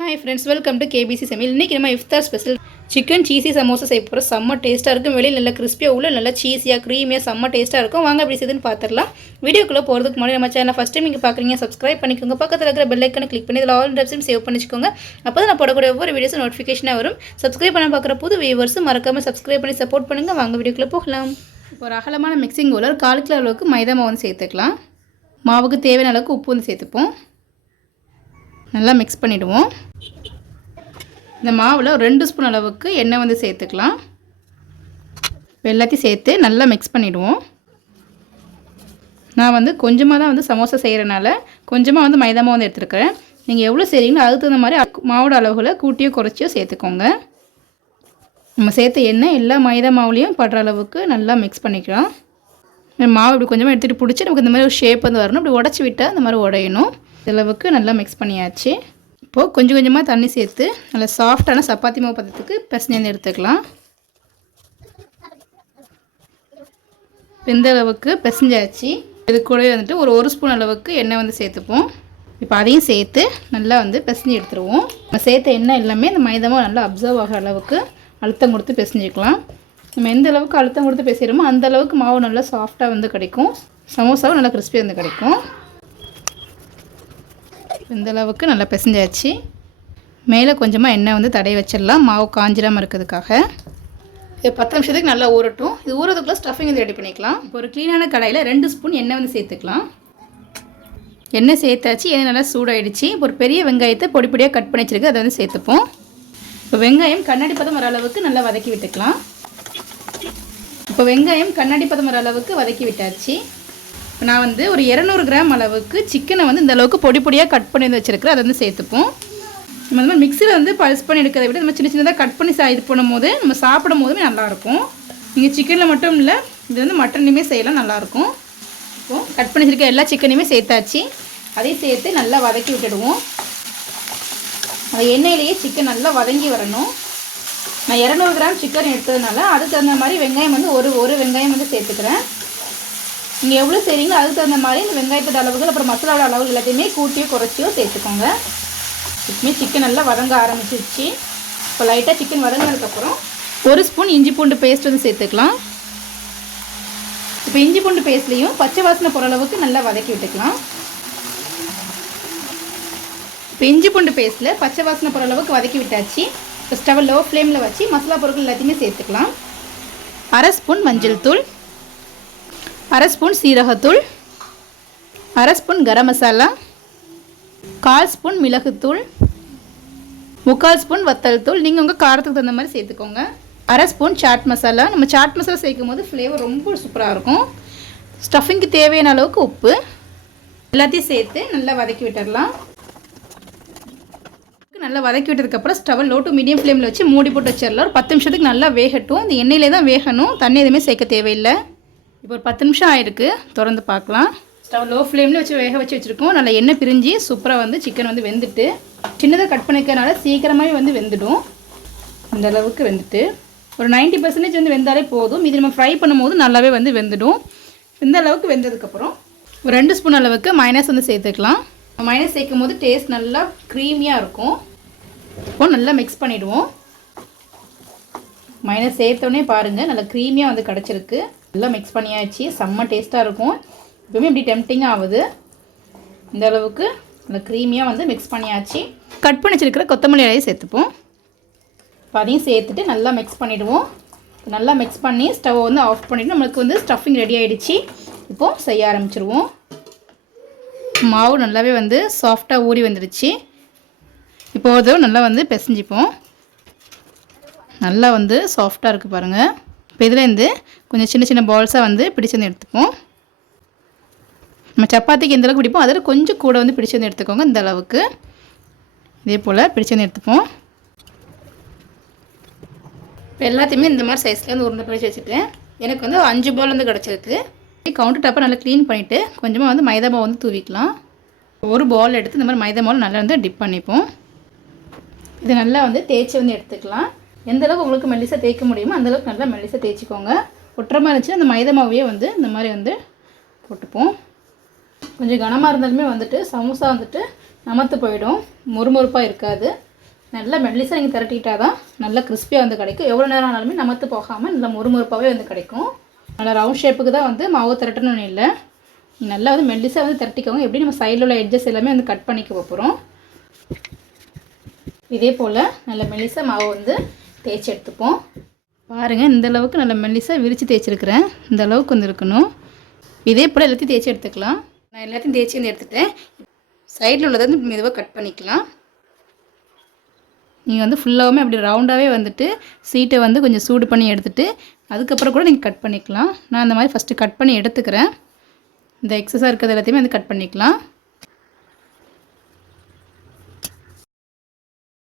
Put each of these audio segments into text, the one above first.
Hi friends, welcome to KBC சமையல். இன்னைக்கு நம்ம இஃப்தார் ஸ்பெஷல் சிக்கன் சீசி சமோசா செய்ய போகிறோம். செம்ம டேஸ்ட்டாக இருக்கும். வெளியில் நல்லா கிறிஸ்பியாக உள்ள நல்லா சீஸியாக க்ரீமியாக செம்ம டேஸ்ட்டாக இருக்கும். வாங்க எப்படி செய்யுதுன்னு பார்த்துடலாம். வீடியோக்குள்ளே போகிறதுக்கு முன்னாடி நம்ம சேனல் ஃபஸ்ட் டைம் நீங்கள் பார்க்குறீங்க சப்ஸ்கிரைப் பண்ணிக்கோங்க. பக்கத்தில் இருக்கிற பெல் ஐக்கனை கிளிக் பண்ணி இதில் ஆல் ஆப்ஷன் சேவ் பண்ணிச்சுக்கோங்க. அப்போ தான் நான் போடக்கூடிய ஒவ்வொரு வீடியோஸும் நோட்டிஃபிகேஷனாக வரும். சப்ஸ்கிரைப் பண்ண பார்க்குற புது வியூவர்ஸும் மறக்காமல் சப்ஸ்கிரைப் பண்ணி சப்போர்ட் பண்ணுங்கள். வாங்க வீடியோக்குள்ளே போகலாம். இப்போ ஒரு அகலமான மிக்சிங் பவுலில் ஒரு 1/4 கிலோ அளவுக்கு மைதா மாவு வந்து சேர்த்துக்கலாம். மாவுக்கு தேவையான அளவுக்கு உப்பு வந்து சேர்த்துப்போம். நல்லா மிக்ஸ் பண்ணிவிடுவோம். இந்த மாவில் 2 ஸ்பூன் அளவுக்கு எண்ணெய் வந்து சேர்த்துக்கலாம். எல்லாத்தையும் சேர்த்து நல்லா மிக்ஸ் பண்ணிவிடுவோம். நான் வந்து கொஞ்சமாக தான் வந்து சமோசா செய்கிறனால கொஞ்சமாக வந்து மைதா மாவு வந்து எடுத்துருக்கிறேன். நீங்கள் எவ்வளோ செய்கிறீங்களோ அதுக்கு தகுந்த மாதிரி மாவோட அளவுகளை கூட்டியோ குறைச்சியோ சேர்த்துக்கோங்க. நம்ம சேர்த்த எண்ணெய் எல்லா மைதா மாவுலேயும் படுற அளவுக்கு நல்லா மிக்ஸ் பண்ணிக்கலாம். மாவு இப்படி கொஞ்சமாக எடுத்துகிட்டு பிடிச்சி நமக்கு இந்த மாதிரி ஒரு ஷேப் வந்து வரணும். இப்படி உடச்சி விட்டால் இந்த மாதிரி உடையணும். அளவுக்கு நல்லா மிக்ஸ் பண்ணியாச்சு. இப்போது கொஞ்சம் கொஞ்சமாக தண்ணி சேர்த்து நல்லா சாஃப்டான சப்பாத்தி மாவு பதத்துக்கு பிசைஞ்சு எடுத்துக்கலாம். இந்த அளவுக்கு பிசைஞ்சாச்சு. இது கூடவே வந்துட்டு ஒரு ஸ்பூன் அளவுக்கு எண்ணெய் வந்து சேர்த்துப்போம். இப்போ அதையும் சேர்த்து நல்லா வந்து பிசைஞ்சு எடுத்துருவோம். நம்ம சேர்த்த எண்ணெய் எல்லாமே இந்த மைதா மாவு நல்லா அப்சர்வ் ஆகிற அளவுக்கு அழுத்தம் கொடுத்து பிசைஞ்சிக்கலாம். நம்ம எந்த அளவுக்கு அழுத்தம் கொடுத்து பிசைகிறோமோ அந்த அளவுக்கு மாவு நல்லா சாஃப்டாக வந்து கிடைக்கும். சமோசாவும் நல்லா கிறிஸ்பியாக வந்து கிடைக்கும். இந்த அளவுக்கு நல்லா பிசைஞ்சாச்சு. மேலே கொஞ்சமாக எண்ணெய் வந்து தடவி வச்சிடலாம், மாவு காஞ்சிடாமல் இருக்கிறதுக்காக. இது 10 நிமிஷத்துக்கு நல்லா ஊறட்டும். இது ஊறதுக்குள்ளே ஸ்டஃபிங் வந்து ரெடி பண்ணிக்கலாம். இப்போ ஒரு க்ளீனான கடாயில் 2 ஸ்பூன் எண்ணெய் வந்து சேர்த்துக்கலாம். எண்ணெய் சேர்த்தாச்சு. எண்ணெய் நல்லா சூடாயிடுச்சு. இப்போ ஒரு பெரிய வெங்காயத்தை பொடி பொடியாக கட் பண்ணி வச்சுருக்கு, அதை வந்து சேர்த்துப்போம். இப்போ வெங்காயம் கண்ணாடி பதம் வர அளவுக்கு நல்லா வதக்கி விட்டுக்கலாம். இப்போ வெங்காயம் கண்ணாடி பதம் வர அளவுக்கு வதக்கி விட்டாச்சு. இப்போ நான் வந்து ஒரு 200 கிராம் அளவுக்கு சிக்கனை வந்து இந்த அளவுக்கு பொடி பொடியாக கட் பண்ணி வந்து வச்சுருக்கிறேன், அதை வந்து சேர்த்துப்போம். நம்ம இந்த மாதிரி மிக்சியில் வந்து பல்ஸ் பண்ணி எடுக்கிறத விட நம்ம சின்ன சின்னதாக கட் பண்ணி இது பண்ணும்போது நம்ம சாப்பிடும் போதுமே நல்லாயிருக்கும். நீங்கள் சிக்கனில் மட்டும் இல்லை, இது வந்து மட்டன்லையுமே செய்யலாம், நல்லாயிருக்கும். இப்போது கட் பண்ணி வச்சுருக்க எல்லா சிக்கனையுமே சேர்த்தாச்சு. அதையும் சேர்த்து நல்லா வதக்கி விட்டுடுவோம். அந்த எண்ணெயிலேயே சிக்கன் நல்லா வதங்கி வரணும். நான் 200 கிராம் சிக்கன் எடுத்ததுனால அதுக்கு தகுந்த மாதிரி வெங்காயம் வந்து ஒரு வெங்காயம் வந்து சேர்த்துக்கிறேன். நீங்கள் எவ்வளோ செய்கிறீங்களோ அதுக்கு தகுந்த மாதிரி இந்த வெங்காயத்தோட அளவுகள் அப்புறம் மசாலாவோட அளவுகள் எல்லாத்தையுமே கூட்டியோ குறைச்சியோ சேர்த்துக்கோங்க. இப்போமே சிக்கன் நல்லா வதங்க ஆரம்பிச்சிருச்சு. இப்போ லைட்டாக சிக்கன் வதங்கினதுக்கப்புறம் 1 ஸ்பூன் இஞ்சி பூண்டு பேஸ்ட் வந்து சேர்த்துக்கலாம். இப்போ இஞ்சி பூண்டு பேஸ்ட்லேயும் பச்சை வாசனை போகிற அளவுக்கு நல்லா வதக்கி விட்டுக்கலாம். இப்போ இஞ்சி பூண்டு பேஸ்ட்டில் பச்சை வாசனை போகிற அளவுக்கு வதக்கி விட்டாச்சு. இப்போ ஸ்டவ் லோ ஃப்ளேமில் வச்சு மசாலா பொருட்கள் எல்லாத்தையுமே சேர்த்துக்கலாம். 1/2 ஸ்பூன் மஞ்சள் தூள், 1/2 ஸ்பூன் சீரகத்தூள், 1/2 ஸ்பூன் கரம் மசாலா, 1/4 ஸ்பூன் மிளகுத்தூள், 3/4 ஸ்பூன் வத்தல் தூள். நீங்கள் உங்கள் காரத்துக்கு தகுந்த மாதிரி சேர்த்துக்கோங்க. 1/2 ஸ்பூன் சாட் மசாலா. நம்ம சாட் மசாலா சேர்க்கும் போது ஃப்ளேவர் ரொம்ப சூப்பராக இருக்கும். ஸ்டஃபிங்க்கு தேவையான அளவுக்கு உப்பு எல்லாத்தையும் சேர்த்து நல்லா வதக்கி விட்டுடலாம். நல்லா வதக்கி விட்டதுக்கப்புறம் ஸ்டவ் லோ டு மீடியம் ஃப்ளேமில் வச்சு மூடி போட்டு வச்சிடலாம். ஒரு 10 நிமிஷத்துக்கு நல்லா வேகட்டும். இந்த எண்ணெயிலே தான் வேகணும், தண்ணி எதுவுமே சேர்க்க தேவையில்லை. இப்போ ஒரு 10 நிமிஷம் ஆகிருக்கு, திறந்து பார்க்கலாம். ஸ்டவ் லோ ஃப்ளேமில் வச்சு வேக வச்சுருக்கோம். நல்லா எண்ணெய் பிரிஞ்சு சூப்பராக வந்து சிக்கன் வந்து வெந்துட்டு சின்னதாக கட் பண்ணிக்கிறனால சீக்கிரமாகவே வந்து வெந்துடும். இந்த அளவுக்கு வெந்துட்டு ஒரு 90% வந்து வெந்தாலே போதும். இது நம்ம ஃப்ரை பண்ணும்போது நல்லாவே வந்து வெந்துடும். இந்த அளவுக்கு வெந்ததுக்கப்புறம் ஒரு 2 ஸ்பூன் அளவுக்கு மைனஸ் வந்து சேர்த்துக்கலாம். மைனஸ் சேர்க்கும் போது டேஸ்ட் நல்லா க்ரீமியாக இருக்கும். இப்போ நல்லா மிக்ஸ் பண்ணிவிடுவோம். மைனஸ் சேர்த்தோடனே பாருங்கள் நல்லா க்ரீமியாக வந்து கிடச்சிருக்கு. நல்லா மிக்ஸ் பண்ணியாச்சு. செம்ம டேஸ்ட்டாக இருக்கும். இப்போவுமே இப்படி டெம்டிங்காக ஆகுது. இந்த அளவுக்கு நல்லா க்ரீமியாக வந்து மிக்ஸ் பண்ணியாச்சு. கட் பண்ணி வச்சுருக்கிற கொத்தமல்லி இலையை சேர்த்துப்போம். இப்போ அதையும் சேர்த்துட்டு நல்லா மிக்ஸ் பண்ணிவிடுவோம். நல்லா மிக்ஸ் பண்ணி ஸ்டவ் வந்து ஆஃப் பண்ணிவிட்டு நம்மளுக்கு வந்து ஸ்டஃபிங் ரெடி ஆகிடுச்சு. இப்போது செய்ய ஆரம்பிச்சிருவோம். மாவு நல்லாவே வந்து சாஃப்டாக ஊறி வந்துடுச்சு. இப்போது நல்லா வந்து பிசைஞ்சிப்போம். நல்லா வந்து சாஃப்டாக இருக்குது பாருங்கள். இப்போ இதுலேருந்து கொஞ்சம் சின்ன சின்ன பால்ஸாக வந்து பிடிச்சி வந்து எடுத்துப்போம். நம்ம சப்பாத்திக்கு எந்த அளவுக்கு பிடிப்போம் அதில் கொஞ்சம் கூட வந்து பிடிச்சி வந்து எடுத்துக்கோங்க. இந்த அளவுக்கு இதே போல் பிடிச்சி வந்து எடுத்துப்போம். இப்போ எல்லாத்தையுமே இந்த மாதிரி சைஸில் வந்து உருண்டை பிடிச்சி வச்சுட்டேன். எனக்கு வந்து 5 பால் வந்து கிடச்சிருக்கு. கவுண்டர் டாப்பை நல்லா க்ளீன் பண்ணிவிட்டு கொஞ்சமாக வந்து மைதா மாவு வந்து தூவிக்கலாம். ஒரு பால் எடுத்து இந்த மாதிரி மைதா மாவு நல்லா வந்து டிப் பண்ணிப்போம். இது நல்லா வந்து தேய்ச்சி வந்து எடுத்துக்கலாம். எந்த அளவுக்கு உங்களுக்கு மெல்லிசாக தேய்க்க முடியுமோ அந்தளவுக்கு நல்லா மெல்லிசாக தேய்ச்சிக்கோங்க. ஒட்டுறமாக இருந்துச்சுன்னா அந்த மைதா மாவையே வந்து இந்த மாதிரி வந்து போட்டுப்போம். கொஞ்சம் கனமாக இருந்தாலுமே வந்துட்டு சமோசா வந்துட்டு நமத்து போயிடும், மொறுமொறுப்பாக இருக்காது. நல்லா மெல்லிசாக நீங்கள் திரட்டிக்கிட்டால் தான் நல்லா கிறிஸ்பியாக வந்து கிடைக்கும். எவ்வளோ நேரம் ஆனாலுமே நமத்து போகாமல் நல்லா முறுமுறுப்பாகவே வந்து கிடைக்கும். நல்லா ரவுண்ட் ஷேப்புக்கு தான் வந்து மாவு திரட்டணும்னு இல்லை, நீங்கள் நல்லா வந்து மெல்லிசாக வந்து திரட்டிக்கோங்க. எப்படி நம்ம சைடில் உள்ள எட்ஜஸ் எல்லாமே வந்து கட் பண்ணிக்க போகிறோம். இதே போல் நல்ல மெல்லிசாக மாவு வந்து தேய்ச்சி எடுத்துப்போம். பாருங்கள், இந்த அளவுக்கு நல்ல மெல்லிசாக விரித்து தேய்ச்சிருக்கிறேன். இந்த அளவுக்கு வந்து இருக்கணும். இதே போல் எல்லாத்தையும் தேய்ச்சி எடுத்துக்கலாம். நான் எல்லாத்தையும் தேய்ச்சி வந்து எடுத்துட்டேன். சைடில் உள்ளதை வந்து மெதுவாக கட் பண்ணிக்கலாம். நீங்கள் வந்து ஃபுல்லாகவுமே அப்படி ரவுண்டாகவே வந்துட்டு சீட்டை வந்து கொஞ்சம் சூடு பண்ணி எடுத்துகிட்டு அதுக்கப்புறம் கூட நீங்கள் கட் பண்ணிக்கலாம். நான் அந்த மாதிரி ஃபஸ்ட்டு கட் பண்ணி எடுத்துக்கிறேன். இந்த எக்ஸஸாக இருக்கிறது எல்லாத்தையுமே வந்து கட் பண்ணிக்கலாம்.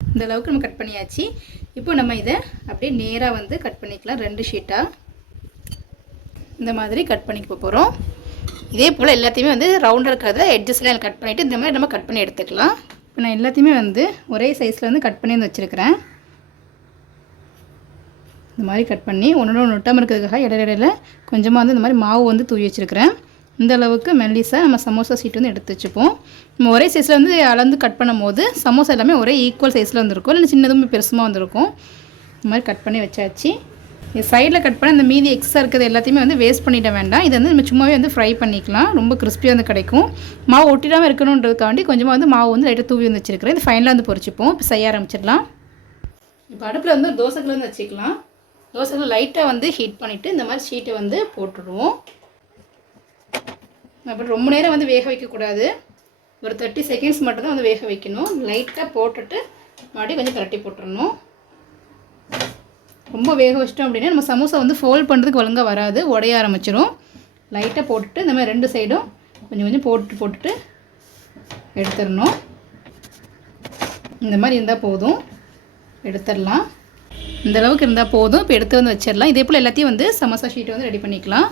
இந்த அளவுக்கு நம்ம கட் பண்ணியாச்சு. இப்போ நம்ம இதை அப்படியே நேராக வந்து கட் பண்ணிக்கலாம். 2 ஷீட்டாக இந்த மாதிரி கட் பண்ணிக்க போகிறோம். இதே போல் எல்லாத்தையுமே வந்து ரவுண்டாக இருக்கிறத எட்ஜஸ்லாம் கட் பண்ணிவிட்டு இந்த மாதிரி நம்ம கட் பண்ணி எடுத்துக்கலாம். இப்போ நான் எல்லாத்தையுமே வந்து ஒரே சைஸில் வந்து கட் பண்ணி வந்து வச்சுருக்கிறேன். இந்த மாதிரி கட் பண்ணி ஒன்று ஒட்டாமல் இருக்கிறதுக்காக இடையில கொஞ்சமாக வந்து இந்த மாதிரி மாவு வந்து தூவி வச்சுருக்கிறேன். இந்த அளவுக்கு மெல்லிஸாக நம்ம சமோசா சீட் வந்து எடுத்து வச்சுப்போம். நம்ம ஒரே சைஸில் வந்து அளந்து கட் பண்ணும் போது சமோசா எல்லாமே ஒரே ஈக்குவல் சைஸில் வந்துருக்கும், இல்லை சின்னதும் பெருசுமாக வந்துருக்கும். இந்த மாதிரி கட் பண்ணி வச்சாச்சு. இது சைடில் கட் பண்ண இந்த மீதி எக்ஸ்ட்ரா இருக்கிறது எல்லாத்தையுமே வந்து வேஸ்ட் பண்ணிட வேண்டாம். இதை வந்து நம்ம சும்மாவே வந்து ஃப்ரை பண்ணிக்கலாம். ரொம்ப கிறிஸ்பியாக வந்து கிடைக்கும். மாவு ஒட்டிடாமல் இருக்கணுன்றதுக்காண்டி கொஞ்சமாக வந்து மாவு வந்து லைட்டாக தூவி வந்து வச்சுருக்கிறேன். இது ஃபைனலாக வந்து பொரிச்சுப்போம். இப்போ செய்ய ஆரம்பிச்சிடலாம். இப்போ அடுப்பில் வந்து தோசைகள் வந்து வச்சுக்கலாம். தோசைகள் லைட்டாக வந்து ஹீட் பண்ணிவிட்டு இந்த மாதிரி ஷீட்டை வந்து போட்டுடுவோம். அப்புறம் ரொம்ப நேரம் வந்து வேக வைக்கக்கூடாது. ஒரு 30 செகண்ட்ஸ் மட்டும் தான் வந்து வேக வைக்கணும். லைட்டாக போட்டுட்டு மறுபடியும் கொஞ்சம் தட்டி போட்டுடணும். ரொம்ப வேக வச்சிட்டோம் அப்படின்னா நம்ம சமோசா வந்து ஃபோல்ட் பண்ணுறதுக்கு ஒழுங்காக வராது, உடைய ஆரம்பிச்சிடும். லைட்டாக போட்டுட்டு இந்த மாதிரி 2 சைடும் கொஞ்சம் கொஞ்சம் போட்டுட்டு எடுத்துடணும். இந்த மாதிரி இருந்தால் போதும், எடுத்துடலாம். இந்த அளவுக்கு இருந்தால் போதும். இப்போ எடுத்து வந்து வச்சிடலாம். இதே போல் எல்லாத்தையும் வந்து சமோசா ஷீட்டை வந்து ரெடி பண்ணிக்கலாம்.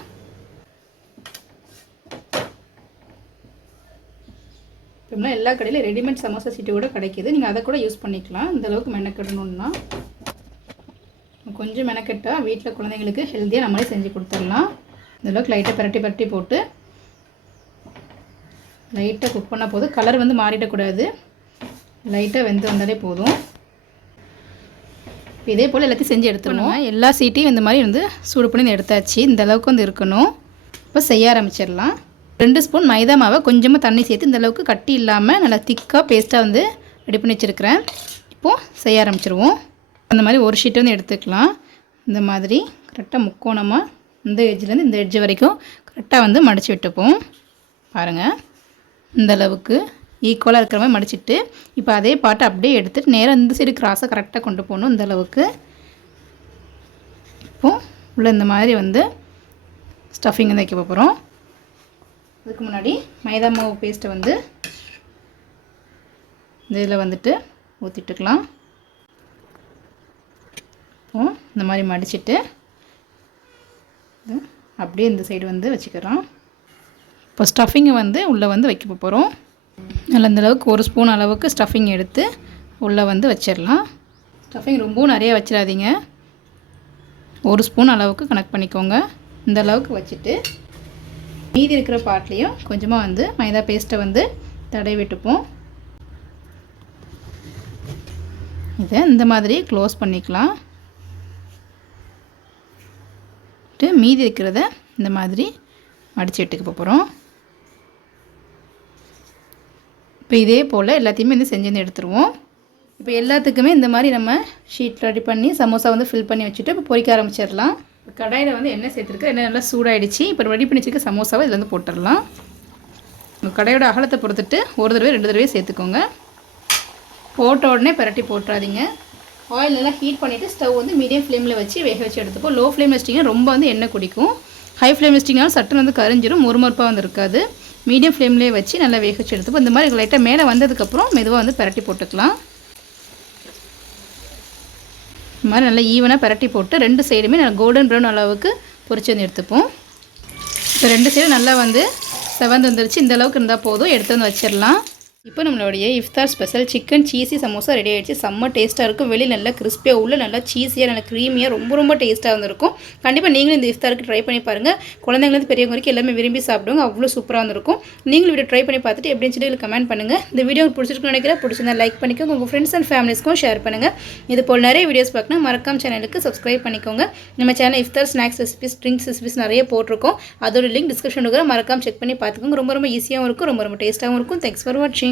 இப்போலாம் எல்லா கடையிலும் ரெடிமேட் சமோசா சீட்டு கூட கிடைக்கிது. நீங்கள் அதை கூட யூஸ் பண்ணிக்கலாம். இந்த அளவுக்கு மெனக்கெடணுன்னா கொஞ்சம் மெனக்கெட்டால் வீட்டில் குழந்தைங்களுக்கு ஹெல்த்தியாக நம்மளே செஞ்சு கொடுத்துடலாம். இந்தளவுக்கு லைட்டாக பரட்டி போட்டு லைட்டாக குக் பண்ணால் போதும். கலர் வந்து மாறிடக்கூடாது, லைட்டாக வெந்து வந்தாலே போதும். இப்போ இதே போல் எல்லாத்தையும் செஞ்சு எடுத்துடணும். எல்லா சீட்டையும் இந்த மாதிரி வந்து சூடு பண்ணி எடுத்தாச்சு. இந்த அளவுக்கு வந்து இருக்கணும். இப்போ செய்ய ஆரம்பிச்சிடலாம். 2 ஸ்பூன் மைதா மாவை கொஞ்சமாக தண்ணி சேர்த்து இந்த அளவுக்கு கட்டி இல்லாமல் நல்லா திக்காக பேஸ்ட்டாக வந்து ரெடி பண்ணி வச்சுருக்கிறேன். இப்போது செய்ய ஆரம்பிச்சிருவோம். அந்த மாதிரி ஒரு ஷீட் வந்து எடுத்துக்கலாம். இந்த மாதிரி கரெக்டாக முக்கோணமாக இந்த எட்ஜ்லேருந்து இந்த எட்ஜ் வரைக்கும் கரெக்டாக வந்து மடித்து விட்டுப்போம். பாருங்கள், இந்த அளவுக்கு ஈக்குவலாக இருக்கிற மாதிரி மடிச்சிட்டு இப்போ அதே பாட்டை அப்படியே எடுத்துகிட்டு நேராக இந்த சைடு கிராஸாக கரெக்டாக கொண்டு போகணும். இந்த அளவுக்கு இப்போது உள்ள இந்த மாதிரி வந்து ஸ்டஃபிங் வந்து வைக்க போகிறோம். அதுக்கு முன்னாடி மைதா மாவு பேஸ்ட்டை வந்து இந்த இதில் வந்துட்டு ஊற்றிட்டுக்கலாம். இப்போது இந்த மாதிரி மடிச்சுட்டு அப்படியே இந்த சைடு வந்து வச்சுக்கிறோம். இப்போ ஸ்டஃபிங்கை வந்து உள்ளே வந்து வைக்க போகிறோம். அதில் இந்தளவுக்கு 1 ஸ்பூன் அளவுக்கு ஸ்டஃபிங் எடுத்து உள்ளே வந்து வச்சிடலாம். ஸ்டஃபிங் ரொம்பவும் நிறைய வச்சிடாதீங்க, 1 ஸ்பூன் அளவுக்கு கனெக்ட் பண்ணிக்கோங்க. இந்த அளவுக்கு வச்சுட்டு மீதி இருக்கிற பாட்லேயும் கொஞ்சமாக வந்து மைதா பேஸ்ட்டை வந்து தடவி விட்டுப்போம். இதை இந்த மாதிரி க்ளோஸ் பண்ணிக்கலாம். மீதி இருக்கிறத இந்த மாதிரி மடித்து எடுத்துக்க போகிறோம். இப்போ இதே போல் எல்லாத்தையுமே வந்து செஞ்சு வந்து எடுத்துருவோம். இப்போ எல்லாத்துக்குமே இந்த மாதிரி நம்ம ஷீட் ரெடி பண்ணி சமோசா வந்து ஃபில் பண்ணி வச்சுட்டு இப்போ பொரிக்க ஆரம்பிச்சிடலாம். கடாயில் வந்து எண்ணெய் சேர்த்துருக்கு, எண்ணெய் நல்லா சூடாகிடுச்சு. இப்போ ரெடி பண்ணி வச்சுருக்க சமோசாவை இதில் வந்து போட்டுடலாம். உங்கள் கடையோட அகலத்தை பொறுத்துட்டு 1 தடவை 2 தடவை சேர்த்துக்கோங்க. போட்ட உடனே பரட்டி போட்டுறாதீங்க. ஆயில் நல்லா ஹீட் பண்ணிவிட்டு ஸ்டவ் வந்து மீடியம் ஃப்ளேமில் வச்சு வேக வச்சு எடுத்துப்போம். லோ ஃப்ளேம் வச்சிட்டிங்கன்னா ரொம்ப வந்து எண்ணெய் குடிக்கும். ஹை ஃப்ளேம் வச்சிட்டிங்கனாலும் சட்டுன்னு வந்து கரிஞ்சிடும், மொறுமொறுப்பாக வந்து இருக்காது. மீடியம் ஃப்ளேம்லேயே வச்சு நல்லா வேக வச்சு எடுத்துப்போம். இந்த மாதிரி லைட்டாக மேலே வந்ததுக்கப்புறம் மெதுவாக வந்து பரட்டி போட்டுக்கலாம். இந்த மாதிரி நல்லா ஈவனாக பரட்டி போட்டு 2 சைடுமே நல்லா கோல்டன் ப்ரௌன் அளவுக்கு பொரிச்சு வந்து எடுத்துப்போம். இப்போ 2 சைடும் நல்லா வந்து செவந்து வந்துருச்சு. இந்த அளவுக்கு இருந்தால் போதும், எடுத்து வந்து வச்சிடலாம். இப்போ நம்மளுடைய iftar special chicken cheesy samosa ready ஆகிடுச்சு. செம்ம டேஸ்ட்டாக இருக்கும். வெளியில் நல்லா கிறிஸ்பியாக உள்ள நல்லா சீஸியாக நல்லா க்ரீமியாக ரொம்ப டேஸ்ட்டாக வந்துருக்கும். கண்டிப்பாக நீங்களும் இந்த இஃப்தாருக்கு ட்ரை பண்ணி பாருங்கள். குழந்தைங்களுக்கு பெரியவங்க வரைக்கும் எல்லாமே விரும்பி சாப்பிடுவாங்க. அவ்வளோ சூப்பராக வந்துருக்கும். நீங்களும் வீடியோ ட்ரை பண்ணி பார்த்துட்டு எப்படின்னு சொல்லி கமெண்ட் பண்ணுங்கள். இந்த வீடியோ பிடிச்சிருக்குன்னு நினைக்கிறேன். பிடிச்சிருந்தா லைக் பண்ணிக்கோங்க. உங்கள் ஃப்ரெண்ட்ஸ் அண்ட் ஃபேமிலிஸ்க்கும் ஷேர் பண்ணுங்கள். இது போல் நிறைய வீடியோஸ் பார்க்கணும் மறக்காம சேனலுக்கு சப்ஸ்கிரைப் பண்ணிக்கோங்க. நம்ம சேனல் இஃப்தார் ஸ்நாக்ஸ் ரெசிபிஸ் ட்ரிங்க்ஸ் ரெசிபிஸ் நிறைய போட்டிருக்கோம். அதோட லிங்க் டிஸ்கிரிப்ஷனில் இருக்கிற மறக்காம செக் பண்ணி பார்த்துக்கோங்க. ரொம்ப ஈஸியாகவும் இருக்கும். ரொம்ப டேஸ்ட்டாகவும் இருக்கும். தேங்க்ஸ் ஃபார் வாட்சிங்.